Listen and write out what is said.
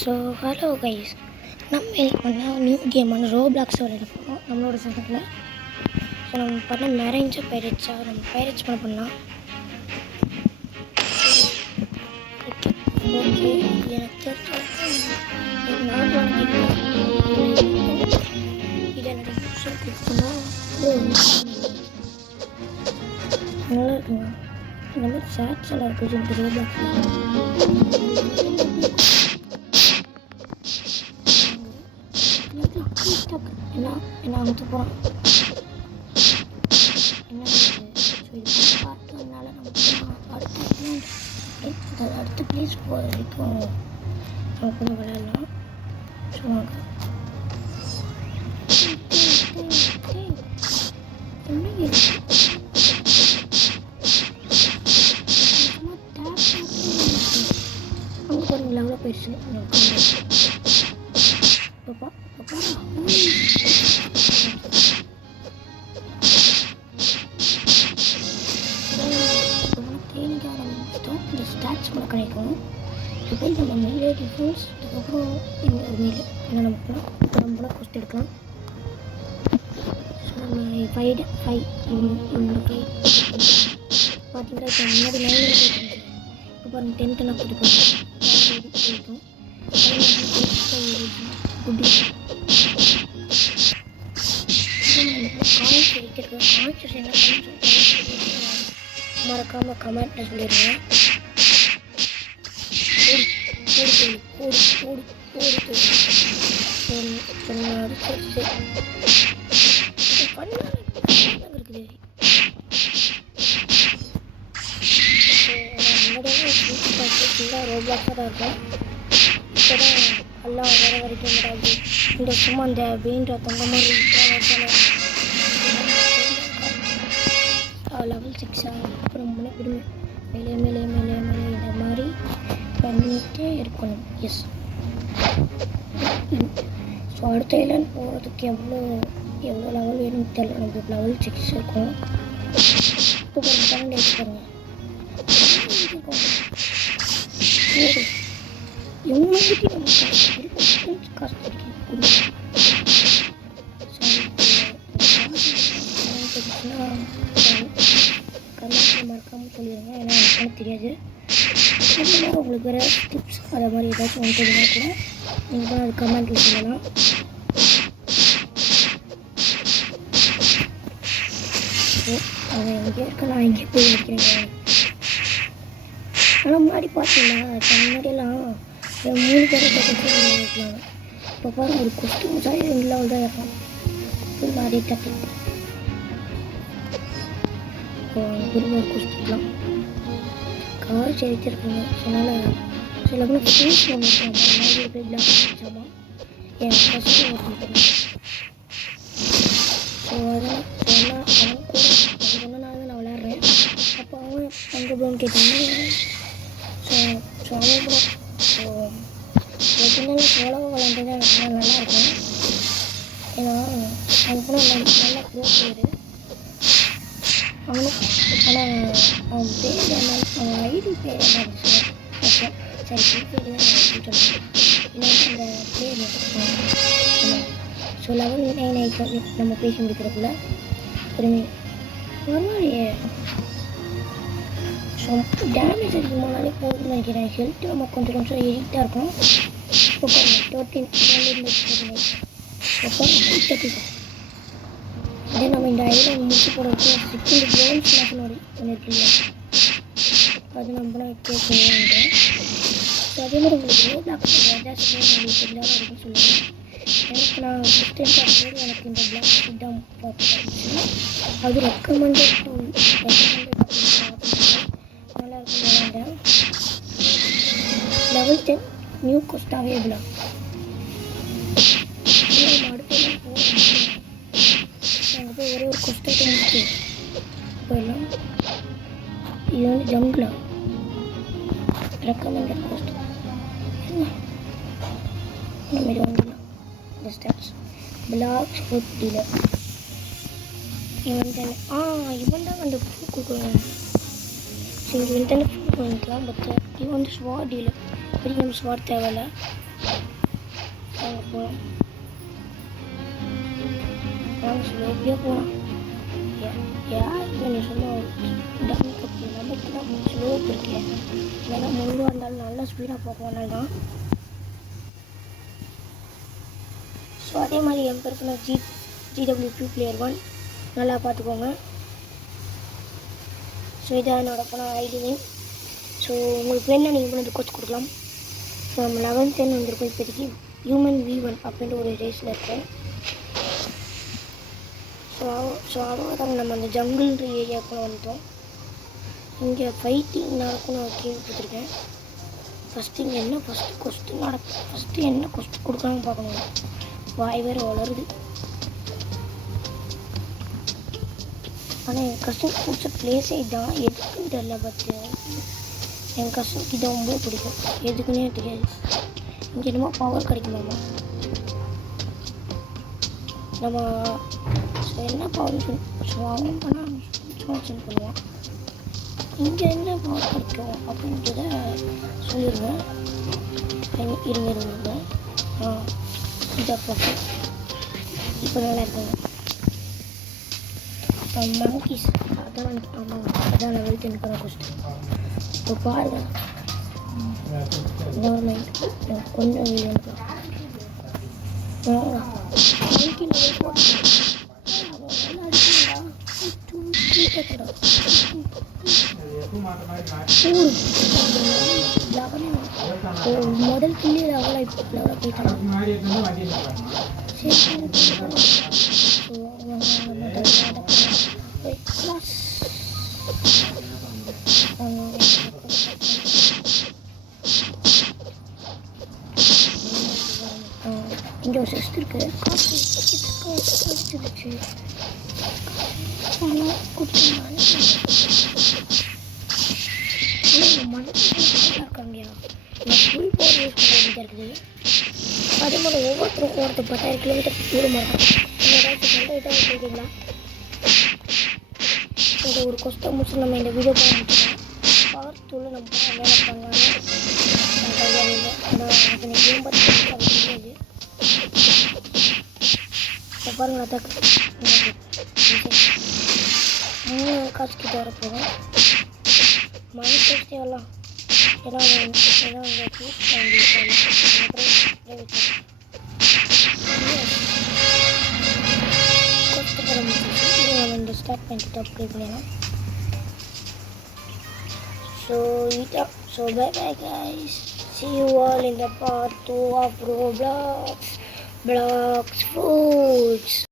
So hello guys, நம்ம இன்னைக்கு பண்ண நியூ கேமான ரோப்ளாக்ஸ் விளையாட போகிறோம் நம்மளோட சர்வரில். ஸோ நம்ம பண்ண மேரேஞ்ச பைரட்ஸா நம்ம பைரட்ஸ் பண்ணலாம். ஓகே, எனக்கு தெரிஞ்ச நான் இதை என்னோட யூஸர் கொடுத்தோம்னா நல்லா இருக்குங்க. இந்த மாதிரி சேட்ஸ் எல்லாம் இருக்குது சொல்லிட்டு ரோப்ளாக்ஸ் என்ன அமுத்து போகிறோம். என்ன ஸோ இது பார்த்ததுனால நம்ம அடுத்த பிளேஸ் போகிற வரைக்கும் நம்ம கூட விளையாடலாம். ஸோ அங்கே பாருங்களா அவ்வளோ போயிடுச்சு. பாப்பா இந்த ஸ்டாட்ஸ் கூட கிடைக்கும். இப்போ நம்ம மேலே டிஃபரன்ஸ் அதுக்கப்புறம் இந்த ஒரு மேலே என்ன நம்ம போனால் கொஸ்ட் எடுக்கலாம். ஸோ நம்ம ஃபைவ் இவ்வளோ ஃபைவ் பார்த்தீங்கன்னா இப்போ முன்னாடி 9 போயிட்டு இப்போ பாருங்க 10 போட்டு போயிட்டோம். குட்டி காயின்ஸ் வைக்கிறதுக்கு காயின்ஸ் என்ன பண்ணி மறக்காமல் கமெண்ட்டில் சொல்லிடுங்க. ஓடி இருக்குது. ஃபுல்லாக ரோப்ளாக்ஸாக தான் இருக்கும். இப்போ தான் எல்லாம் வர வரைக்கும் முடியாது. இந்த சும்மா அந்த பெயிண்ட் தங்க மாதிரி லெவல் 6 அப்புறம் திரும்பி மேலே இந்த மாதிரி பண்ணிகிட்டே இருக்கணும். எஸ், ஸோ அடுத்த இலன் போகிறதுக்கு எவ்வளோ லெவல் வேணும்னு தெரியல. நம்மளுக்கு லெவல் 6 இருக்கும். இப்போ கொஞ்சம் 12 எடுத்துக்கோங்க. இவங்ககிட்ட நம்ம காசு கிடைக்கும். கமெண்ட்டில் மறக்காமல் சொல்லிடுங்க, ஏன்னா எனக்கு தெரியாது. உங்களுக்கு வேறு டிப்ஸ் அதை மாதிரி ஏதாச்சும் ஒன்று தெரியுமா கூட நீங்கள் தான் அது கமெண்ட்டில் சொல்லலாம். அவன் எங்கே இருக்க நான் எங்கே போய் வைக்கிறேன். ஆனால் முன்னாடி பார்த்தீங்கன்னா முன்னாடியெல்லாம் 3 பேரை வைக்கலாம். இப்போ பாருங்கள் ஒரு கொஸ்டின் முடிச்சாலே 2 லெவல் தான் இருக்கும். ஃபுல் அதே தட்டி திரும்ப ஒரு கொஸ்டின்லாம் கார் செலுத்திருக்காங்க. அதனால் சில பேர் ஃபேஸ் பண்ணியிருக்காங்க. மாதிரி போய் பிளாக் வச்சாமா என் ஃபஸ்ட்டு ஓட்டிருக்காங்க. ஸோ அதான் அவன் கூட அது சொன்னனால தான் நான் விளையாடுறேன். அப்போ அவன் அங்கே ப்ளோன் கேட்டாங்க. ஸோ அவன் கூட ஸோ எப்படினாலும் சோலோ விளையாண்டது எனக்கு நல்லாயிருக்கும். ஏன்னா அவன் கூட நல்லா ப்ரோ பேர் அவனுக்கு. ஆனால் அவன் பேர் என்ன, அவன் ஐடி பேர் என்ன இருந்துச்சு. சரி பேர் தான் சொல்லுவேன். இல்லை அந்த பேர் ஸோ லெவல் 9 ஆகிக்கும் நம்ம பேசி முடிக்கிறதுக்குள்ள திரும்பி பரவாயில்லையே. ஸோ டேமேஜ் அதிகமானாலே போகுதுன்னு நினைக்கிறேன். ஹெல்த்து நம்ம கொஞ்சம் எடிட்டாக இருக்கும். இப்போ பாருங்கள் 13 அப்போ 30 அதே நம்ம இந்த ஐடியா முடிச்சு போடுறதுக்கு 6 ப்ரோன்ஸ் மேஷன் ஒன்று இருக்குல்ல, அது நம்ம கேட்குறேன். ஸோ அதே மாதிரி உங்களுக்கு ரோப்ளாக்ஸ் ஏதாச்சும் உங்களுக்கு தெரியாமல் இருக்குன்னு சொல்லுவேன். எனக்கு நான் ஃபஸ்ட் டைம் பார்க்கும்போது எனக்கு இந்த பிளாக் தான் பார்த்துச்சு. அது ரெக்கமெண்டட் நல்லா இருக்கும் விளையாண்டேன். லெவல் 10 நியூ கொஸ்ட் அவைலபிளாக நம்ம அடுத்தெல்லாம் போகிறோம். அங்கே போய் ஒரே ஒரு கொஸ்ட்டை முடிச்சு போயிடலாம். இது வந்து ஜங்கிளா ரெக்கமெண்டட் கொஸ்ட் இந்த மாதிரி வந்துடலாம். இந்த ஸ்டாட்ஸ் பிளாக்ஸ் ஃபுட் டீலர் இவன் தான் அந்த பூ கொடுக்குறாங்க. சரி இவன் தானே பூ வாங்கிக்கலாம். பட் இவன் வந்து ஸ்வாட் டீலர். இப்போதைக்கு நம்ம ஸ்வாட் தேவையில்ல. வாங்க போகலாம். வாங்க ஸ்லோப்பியாக போகலாம். யார் நீ சும்மா டமிக்கு அப்படி நமக்கு தான் ஸ்லோப் இருக்கு. ஏன்னா முழுவாக இருந்தாலும் நல்லா ஸ்பீடாக போகணும் தான். ஸோ அதே மாதிரி என் பேருக்கு நான் GW2 பிளேயர் 1 நல்லா பார்த்துக்கோங்க. ஸோ இதான் என்னோட பணம் ஐடிவின். ஸோ உங்களுக்கு வேணால் நீங்கள் பண்ணி கோச் கொடுக்கலாம். ஸோ நம்ம 11th வந்திருக்கோம். இப்போதைக்கு ஹியூமன் V1 அப்படின்ற ஒரு ரேஸில் இருக்கோம். ஸோ அவ்வளோதான் நம்ம அந்த ஜங்கிள்ன்ற ஏரியாவுக்குள்ள வந்துட்டோம். இங்கே ஃபைட்டிங் நடக்கும் நான் கேள்விப்பட்டிருக்கேன். ஃபஸ்ட்டு இங்கே என்ன கொஸ்டின் நடக்கும், ஃபஸ்ட்டு என்ன கொஸ்டின் கொடுக்குறாங்க பார்க்கணும். வாய் வேறு வளருது. ஆனால் என் கஸ்டனுக்கு பிடிச்ச பிளேஸே இதுதான். எதுக்குன்னு தெரியல. பட்டு என் கஸ்டனுக்கு இதை ரொம்ப பிடிக்கும். எதுக்குன்னே தெரியாது. இங்கே என்னமோ பவர் கிடைக்குமாமா. நம்ம என்ன பவர் அவன் பண்ணால் சூழ்ச்சி பண்ணுவான். இங்கே என்ன பவர் கிடைக்கும் அப்படின்றத சொல்லிடுவேன். இருங்க இதை போட்டு இப்போ நல்லா இருக்குங்க. மங்கீஸ் அதான் ஆமாங்க, அதான் நான் வெயிட் எனக்கு கொஸ்டின். இப்போ பாருங்க கவர்மெண்ட் கொஞ்சம் வீடியோ முதல் கிள்ளி லெவலாக இப்போ லெவலாக போயிட்டாங்க. இங்கே ஒரு செஸ்ட் இருக்கு. இருக்காங்கயா ஃபுல் பவர் யூஸ் பண்ண வேண்டியதாக இருக்குது. அதே மாதிரி ஒவ்வொருத்தரும் 10,000 கிலோமீட்டர் தூரம் இருக்கும். ஏதாவது கேட்குறீங்களா? இந்த ஒரு கொஸ்டின் முடிச்சு நம்ம இந்த வீடியோ பார்ட் 2ல நம்ம வேலை பண்ணலான்னு எனக்கு கேம் பார்த்து இப்போ பாருங்கள். அதாக்கு 3 காசு கிட்ட வரப்போகும். மணி டேஸ்ட் எல்லாம் ஏன்னா ஸ்டார்ட் பண்ணிட்டு அப்ளை பண்ணலாம். So bye bye guys. See you all in the part 2 of Roblox Foods.